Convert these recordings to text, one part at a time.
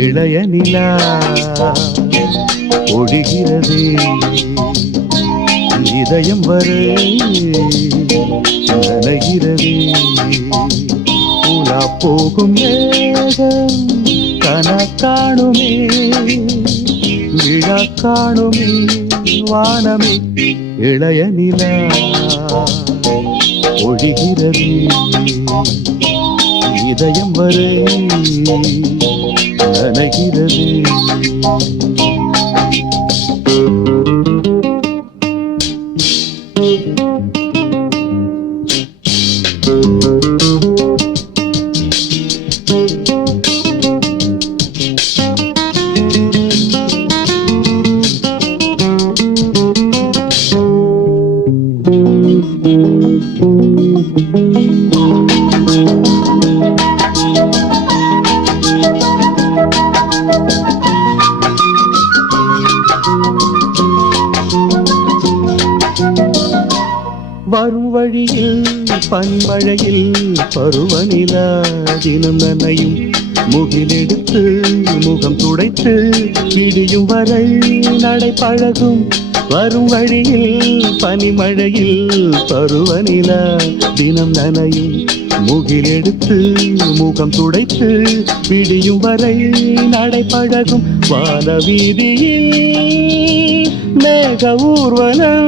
இளைய நிலா ஒழிகிறதே இதயம் வரை நனைகிறதே உலா போகும் மேகம் கனா காணுமே விழா காணுமே வானமே இளைய நிலா ஒழிகிறதே இதயம் வரை நனைகிறது. வரும் வழியில் பனிமழையில் பருவநிலா தினம் நனையும் முகிலெடுத்து முகம் துடைத்து விடியும் வரை நடை பழகும். வரும் வழியில் பனிமழையில் பருவநிலா தினம் நனையும் முகிலெடுத்து முகம் துடைத்து விடியும் வரை நடை பழகும். வான வீதியில் மேக ஊர்வலம்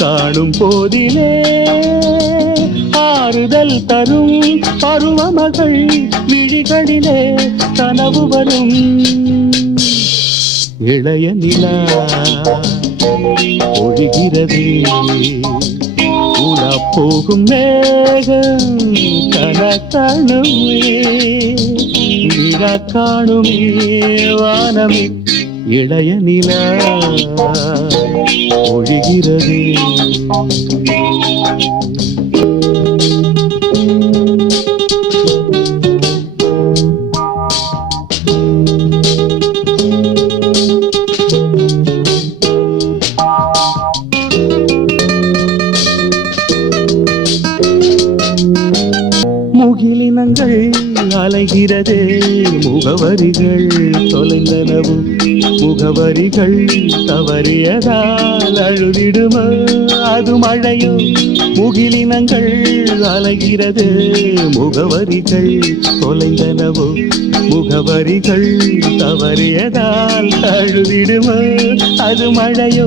காணும் போதிலே ஆறுதல் தரும் பருவமகள் விழிகளிலே கனவு வரும். இளைய நிலா ஒழிகிறது உலா போகும் மேகம் கனா காணுமே விழா காணுமே வானமே இளைய நிலா ஒழிகிறது. முகிலினங்கள் அலைகிறதே முகவரிகள் தொலைந்தனவும் முகவரிகள் தவறியதால் அழுதிடுமோ அது மழையோ. முகிலினங்கள் அலைகிறது முகவரிகள் தொலைந்தனவோ முகவரிகள் தவறியதால் அழுதிடுமோ அது மழையோ.